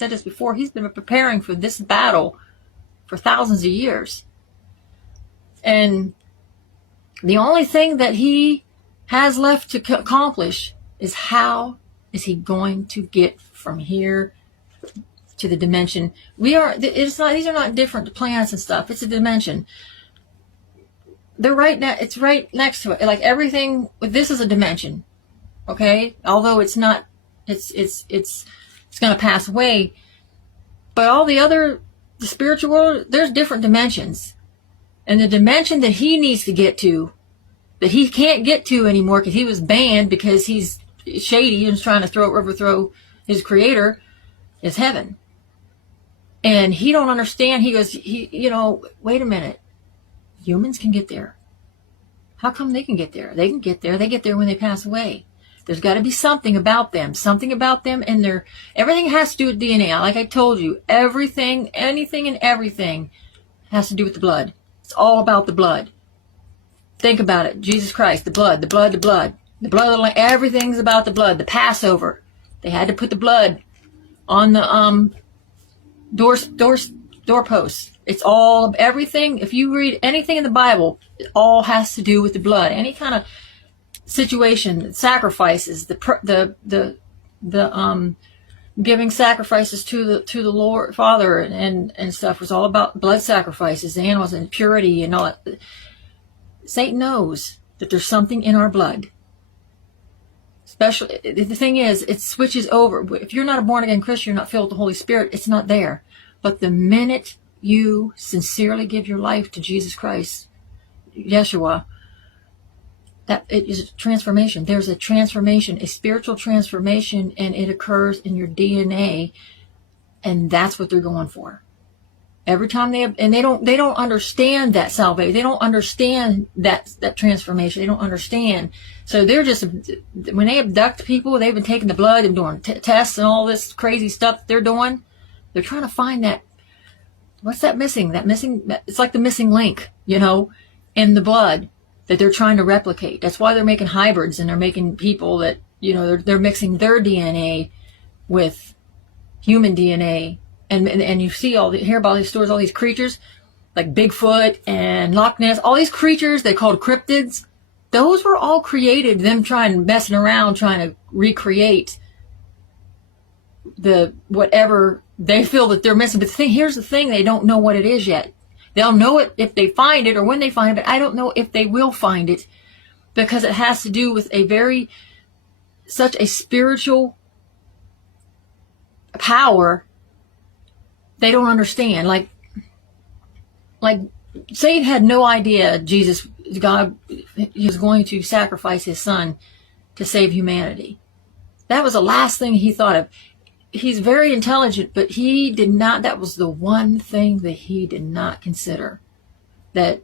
said this before, he's been preparing for this battle for thousands of years. And the only thing that he has left to accomplish is how is he going to get from here to the dimension. These are not different planets and stuff. It's a dimension. They're right now, it's right next to it. Like everything, this is a dimension. Okay? Although it's not, it's going to pass away. But all the spiritual world, there's different dimensions. And the dimension that he needs to get to, that he can't get to anymore because he was banned because he's shady and trying to overthrow his creator, is heaven. And he don't understand. He goes, wait a minute. Humans can get there. How come they can get there? They can get there. They get there when they pass away. There's got to be something about them and everything has to do with DNA. Like I told you, everything, anything and everything has to do with the blood. It's all about the blood. Think about it. Jesus Christ, the blood, the blood, the blood. The blood of the Lamb, everything's about the blood. The Passover, they had to put the blood on the doorposts. It's all, everything, if you read anything in the Bible, it all has to do with the blood. Any kind of situation, sacrifices, the giving sacrifices to the Lord Father and stuff was all about blood sacrifices, animals and purity and all that. Satan knows that there's something in our blood. Especially, the thing is, it switches over. If you're not a born again Christian, you're not filled with the Holy Spirit, it's not there. But the minute you sincerely give your life to Jesus Christ, Yeshua, that it is a transformation. There's a transformation, a spiritual transformation, and it occurs in your DNA, and that's what they're going for. Every time they don't understand that salvation. They don't understand that transformation. They don't understand. So they're just, when they abduct people, they've been taking the blood and doing tests and all this crazy stuff they're doing. They're trying to find that. What's that missing? It's like the missing link, in the blood that they're trying to replicate. That's why they're making hybrids and they're making people that, they're mixing their DNA with human DNA. And you hear about these stories, all these creatures like Bigfoot and Loch Ness, all these creatures they called cryptids. Those were all created, them messing around, trying to recreate the whatever they feel that they're missing. But here's the thing, they don't know what it is yet. They'll know it if they find it or when they find it, but I don't know if they will find it because it has to do with such a spiritual power they don't understand. Like Satan had no idea God was going to sacrifice his son to save humanity. That was the last thing he thought of. He's very intelligent, but he did not, that was the one thing that he did not consider. That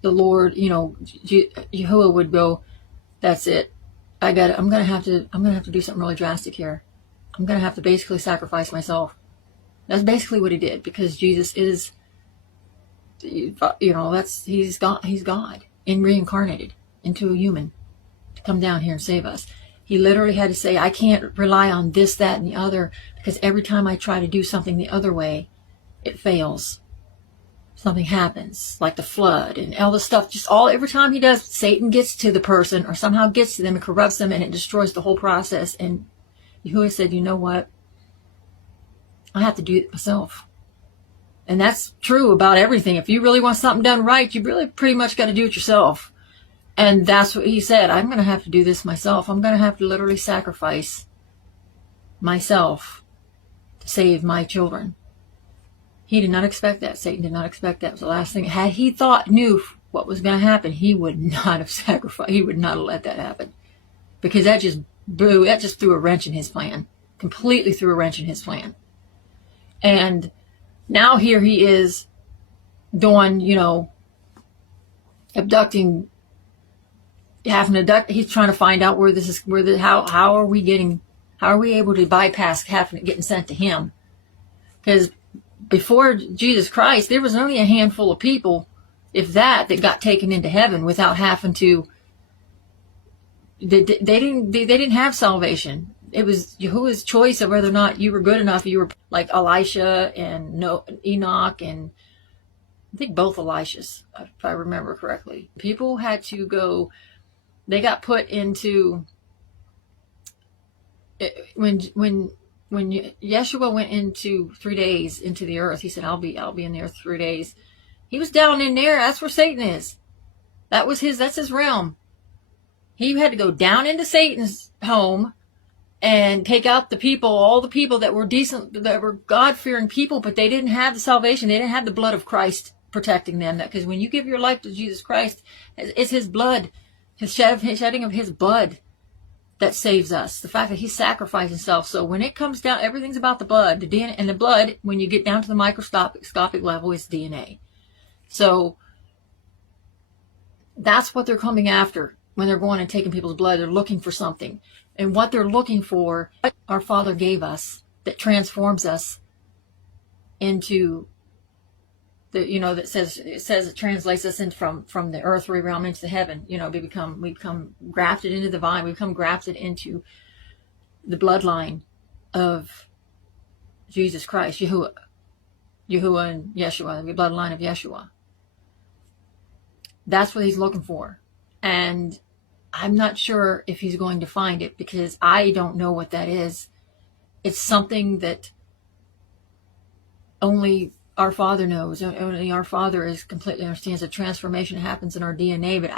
the Lord, Yahuwah would go, that's it. I'm gonna have to do something really drastic here. I'm gonna have to basically sacrifice myself. That's basically what he did, because Jesus is, he's God and reincarnated into a human to come down here and save us. He literally had to say, I can't rely on this, that, and the other, because every time I try to do something the other way, it fails. Something happens, like the flood and all this stuff. Every time he does, Satan gets to the person or somehow gets to them and corrupts them, and it destroys the whole process. And Yahuwah said, you know what? I have to do it myself. And that's true about everything. If you really want something done right, you really pretty much got to do it yourself. And that's what he said. I'm going to have to do this myself. I'm going to have to literally sacrifice myself to save my children. He did not expect that. Satan did not expect that. It was the last thing. Had he knew what was going to happen, he would not have sacrificed. He would not have let that happen. Because that just threw a wrench in his plan. Completely threw a wrench in his plan. And now here he is doing, abducting, having to abduct. He's trying to find out how are we able to bypass getting sent to him? Because before Jesus Christ, there was only a handful of people, if that got taken into heaven without having to. They didn't have salvation. it was Yahuwah's choice of whether or not you were good enough. You were like Elisha and Enoch, and I think both Elishas, if I remember correctly. People had to go, they got put into, when Yeshua went into 3 days into the earth, he said, I'll be in the earth 3 days. He was down in there. That's where Satan is. That's his realm. He had to go down into Satan's home and take out the people, all the people that were decent, that were God-fearing people, but they didn't have the salvation. They didn't have the blood of Christ protecting them. Because when you give your life to Jesus Christ, it's his blood, his shedding of his blood that saves us. The fact that he sacrificed himself. So when it comes down, everything's about the blood. The DNA, and the blood, when you get down to the microscopic level, is DNA. So that's what they're coming after when they're going and taking people's blood. They're looking for something. And what they're looking for, our Father gave us, that transforms us into the, that says it translates us in from the earthly realm into the heaven. We become grafted into the vine. We become grafted into the bloodline of Jesus Christ, Yahuwah and Yeshua, the bloodline of Yeshua. That's what he's looking for. And I'm not sure if he's going to find it, because I don't know what that is. It's something that only our Father knows. Only our Father completely understands the transformation that happens in our DNA. But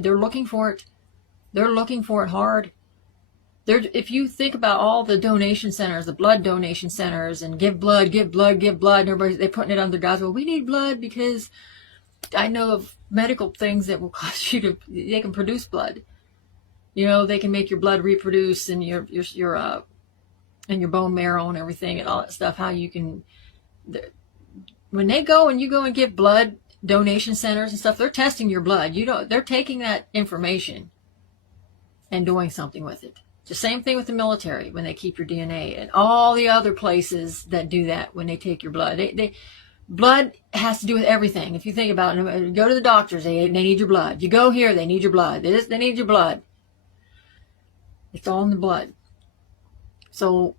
they're looking for it. They're looking for it hard. If you think about all the donation centers, the blood donation centers, and give blood, and they're putting it under God's will. We need blood because I know of medical things that will cause you they can produce blood. They can make your blood reproduce, and your bone marrow and everything and all that stuff. How you can, when you go and give blood donation centers and stuff, they're testing your blood. They're taking that information and doing something with it. It's the same thing with the military when they keep your DNA, and all the other places that do that when they take your blood. Blood has to do with everything. If you think about it, go to the doctors, they need your blood. You go here, they need your blood. They need your blood. It's all in the blood. So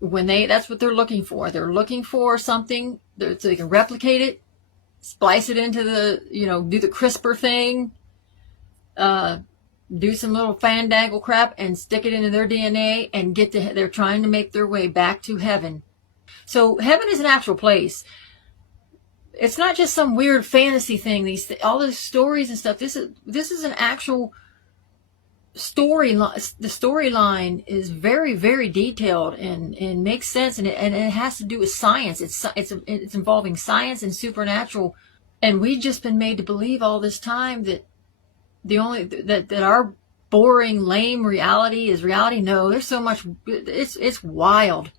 that's what they're looking for. They're looking for something so they can replicate it, splice it into do the CRISPR thing, do some little fandangle crap and stick it into their DNA and they're trying to make their way back to heaven. So heaven is an actual place. It's not just some weird fantasy thing. All the stories and stuff. This is an actual storyline. The storyline is very, very detailed and makes sense, and it has to do with science. It's involving science and supernatural, and we've just been made to believe all this time that that our boring, lame reality is reality. No, there's so much. It's wild.